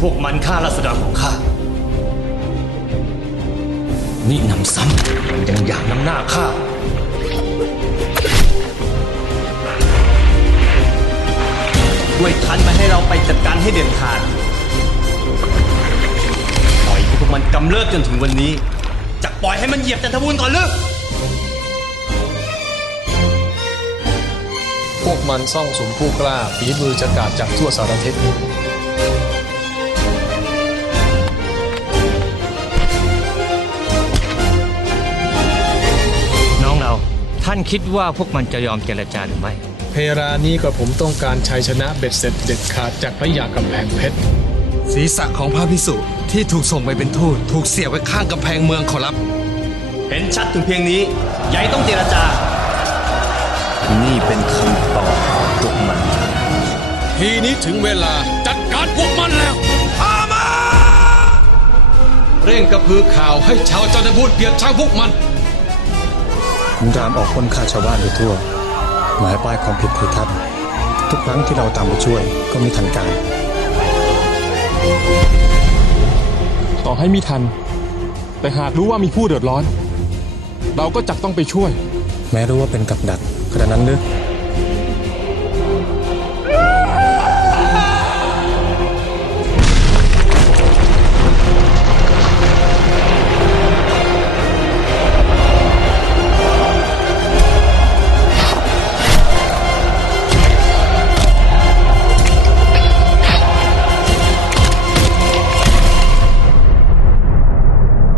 พวกมันฆ่าราษฎรของข้านี่นำซ้ำมันยังอยากนำหน้าข้าด้วยทันมาให้เราไปจัดการให้เด็ดขาดปล่อยให้พวกมันกำเริบจนถึงวันนี้ จะปล่อยให้มันเหยียบจันทบูรณ์ก่อนหรือพวกมันซ่องสมผู้กล้าฝีมือจะกาดจากทั่วสารทิศ ท่านคิดว่าพวกมันจะยอมเจรจาหรือไม่ เพรานี้ก็ผมต้องการชัยชนะเบ็ดเสร็จเด็ดขาดจากพระยากำแพงเพชร ศีรษะของพระพิสุที่ถูกส่งไปเป็นทูตถูกเสียบไว้ข้างกำแพงเมืองขอรับ เห็นชัดถึงเพียงนี้ใหญ่ต้องเจรจา นี่เป็นคำตอบของพวกมัน ทีนี้ถึงเวลาจัดการพวกมันแล้วอามา เร่งกระพือข่าวให้ชาวจันทบุรีเกลียดชังพวกมันคุณ รามออกค้นฆ่าชาวบ้านไปทั่ว หมายป้ายความผิดคือทัดทุกครั้งที่เราตามไปช่วยก็ไม่ทันการ ต่อให้มีทัน แต่หากรู้ว่ามีผู้เดือดร้อน เราก็จักต้องไปช่วย แม้รู้ว่าเป็นกับดักขณะนั้นนึก